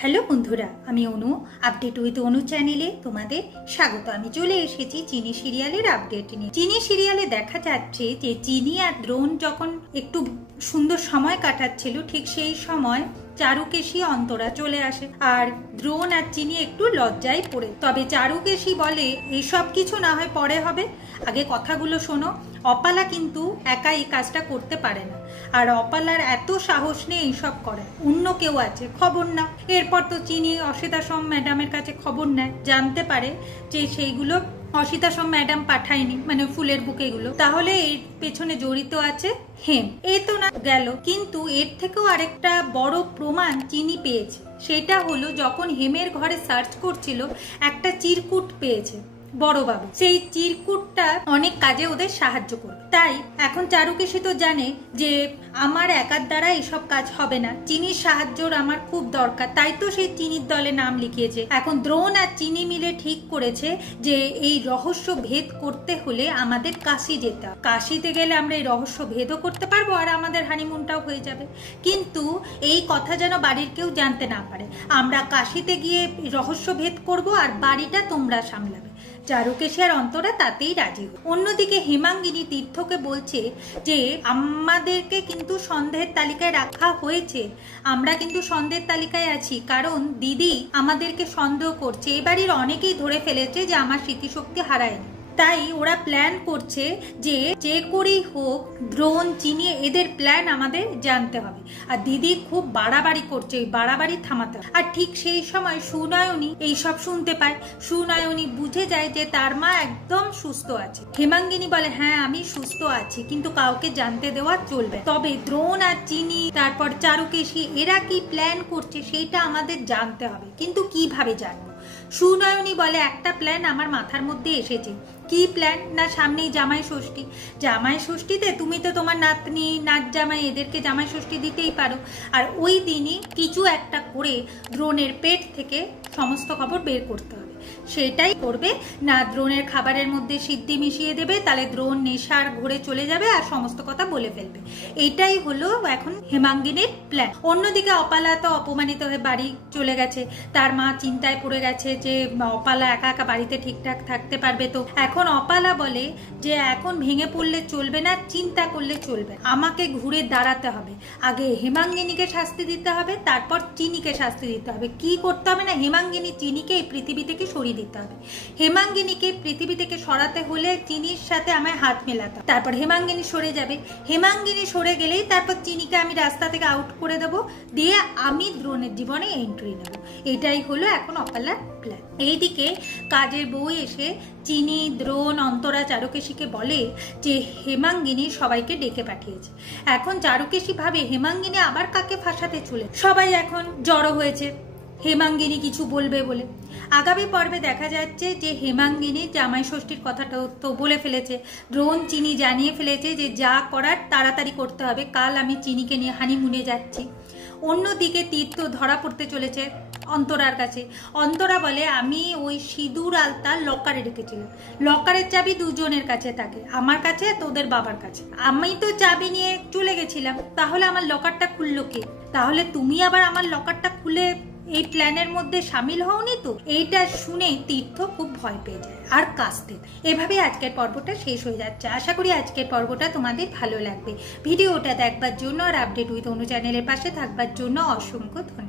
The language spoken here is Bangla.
হ্যালো বন্ধুরা, আমি অনু। আপডেট উইথ অনু চ্যানেলে তোমাদের স্বাগত। আমি চলে এসেছি চিনি সিরিয়ালের আপডেট নিয়ে। চিনি সিরিয়ালে দেখা যাচ্ছে যে চিনি আর দ্রোণ যখন একটু সুন্দর সময় কাটাচ্ছিল, ঠিক সেই সময় চারুকেশী অন্তরা চলে আসে আর দ্রোণ আর চিনি একটু লজ্জায় পড়ে। তবে চারুকেশী বলে এসব কিছু না হয় পরে হবে, আগে কথাগুলো শোনো। অপালা কিন্তু একা এই কাজটা করতে পারে না, আর অপালার এত সাহস নেই এইসব করে, অন্য কেউ আছে, খবর না। এরপর তো চিনি অসিতা সোম ম্যাডামের কাছে খবর নেয়, জানতে পারে যে সেইগুলো অসিতা সোম ম্যাডাম পাঠায়নি, মানে ফুলের বুকেগুলো, তাহলে এর পেছনে জড়িত আছে হেম। এ তো না গেল, কিন্তু এর থেকেও আরেকটা বড় প্রমাণ চিনি পেয়েছে। সেটা হলো যখন হেমের ঘরে সার্চ করছিল, একটা চিরকুট পেয়েছে বড়বাবু। সেই চিরকুটটা অনেক কাজে ওদের সাহায্য করবে। তাই এখন চারুকেশী তো জানে যে আমার একার দ্বারা এসব কাজ হবে না, চিনির সাহায্যর আমার খুব দরকার, তাই তো সেই চিনির দলে নাম লিখিয়েছে। এখন দ্রোণ আর চিনি মিলে ঠিক করেছে যে এই রহস্য ভেদ করতে হলে আমাদের কাশি যেতে হবে। কাশিতে গেলে আমরা এই রহস্য ভেদও করতে পারবো আর আমাদের হানিমুনটাও হয়ে যাবে। কিন্তু এই কথা যেন বাড়ির কেউ জানতে না পারে। আমরা কাশিতে গিয়ে রহস্য ভেদ করবো আর বাড়িটা তোমরা সামলাবে। চারুকেশী আর অন্তরা তাতেই রাজি হয়। অন্যদিকে হেমাঙ্গিনী তীর্থকে বলছে যে আমাদেরকে কিন্তু সন্দেহের তালিকায় রাখা হয়েছে, আমরা কিন্তু সন্দেহের তালিকায় আছি, কারণ দিদি আমাদেরকে সন্দেহ করছে। এ বাড়ির অনেকেই ধরে ফেলেছে যে আমার স্মৃতিশক্তি হারায়নি, তাই ওরা প্ল্যান করছে যে যে করেই হোক দ্রোণ চিনি এদের প্ল্যান আমাদের জানতে হবে। আর দিদি খুব বাড়াবাড়ি করছে, এই বাড়াবাড়ি থামাতে হবে। আর ঠিক সেই সময় সুনয়নী এইসব শুনতে পায়। সুনয়নী বুঝে যায় যে তার মা একদম সুস্থ আছে। হেমাঙ্গিনী বলে হ্যাঁ আমি সুস্থ আছি, কিন্তু কাউকে জানতে দেওয়া চলবে। তবে দ্রোণ আর চিনি, তারপর চারুকেশী, এরা কি প্ল্যান করছে সেইটা আমাদের জানতে হবে, কিন্তু কিভাবে জানবো? সুনয়নী বলে একটা প্ল্যান আমার মাথার মধ্যে এসেছে। কি প্ল্যান? না সামনেই জামাই ষষ্ঠী, জামাই ষষ্ঠীতে তুমি তো তোমার নাতনি নাচ জামাই এদেরকে জামাই ষষ্ঠী দিতেই পারো, আর ওই দিনই কিছু একটা করে দ্রোণের পেট থেকে সমস্ত খবর বের করতে হবে। সেটাই করবে, না দ্রোণের খাবারের মধ্যে সিদ্ধি মিশিয়ে দেবে, তাহলে দ্রোণ নেশার ঘুরে চলে যাবে আর সমস্ত কথা বলে ফেলবে। এইটাই হলো এখন হেমাঙ্গিনীর প্ল্যান। অন্যদিকে অপালা তো অপমানিত হয়ে বাড়ি চলে গেছে, তার মা চিন্তায় পড়ে গেছে যে অপালা একা একা বাড়িতে ঠিকঠাক থাকতে পারবে। তো এখন অপালা বলে যে এখন ভেঙে পড়লে চলবে না, চিন্তা করলে চলবে, আমাকে ঘুরে দাঁড়াতে হবে। আগে হেমাঙ্গিনীকে শাস্তি দিতে হবে, তারপর চিনিকে শাস্তি দিতে হবে। কি করতে হবে না, হেমাঙ্গিনী চিনিকে এই পৃথিবী থেকে সরিয়ে দিতে হবে। হেমাঙ্গিনীকে পৃথিবী থেকে সরাতে হলে চিনির সাথে আমায় হাত মেলাতে হবে, তারপর হেমাঙ্গিনী সরে যাবে। হেমাঙ্গিনী সরে গেলেই তারপর চিনিকে আমি রাস্তা থেকে আউট করে দেবো, দিয়ে আমি দ্রোণের জীবনে এন্ট্রি নেব। এটাই হলো এখন অপালার প্ল্যান। এইদিকে কাজের বউ এসে চিনি, দ্রোণ, অন্তরা চারুকেশীকে বলে যে হেমাঙ্গিনী সবাইকে ডেকে পাঠিয়েছে। এখন চারুকেশী ভাবে হেমাঙ্গিনী আবার কাকে ফাঁসাতে চলে। সবাই এখন জড়ো হয়েছে হেমাঙ্গিনী কিছু বলবে বলে। আগামী পর্বে দেখা যাচ্ছে যে হেমাঙ্গিনী জামাই ষষ্ঠীর কথাটা তো বলে ফেলেছে। দ্রোণ চিনি জানিয়ে ফেলেছে যে যা করার তাড়াতাড়ি করতে হবে, কাল আমি চিনিকে নিয়ে হানিমুনে যাচ্ছি। অন্যদিকে তীর্থ ধরা পড়তে চলেছে অন্তরার কাছে। অন্তরা বলে আমি ওই সিঁদুর আলতা লকারে রেখেছিলাম, লকারের চাবি দুজনের কাছে থাকে, আমার কাছে তোদের বাবার কাছে। আমি তো চাবি নিয়ে চলে গেছিলাম, তাহলে আমার লকারটা খুললো কে? তাহলে তুমি আবার আমার লকারটা খুলে এই প্ল্যানের মধ্যে সামিল হওনি তো? এইটা শুনে তীর্থ খুব ভয় পেয়ে যায় আর কাঁদতে। এভাবে আজকের পর্বটা শেষ হয়ে যাচ্ছে। আশা করি আজকের পর্বটা তোমাদের ভালো লাগবে। ভিডিওটা দেখবার জন্য আর আপডেট উইথ অনু চ্যানেলের পাশে থাকবার জন্য অসংখ্য ধন্যবাদ।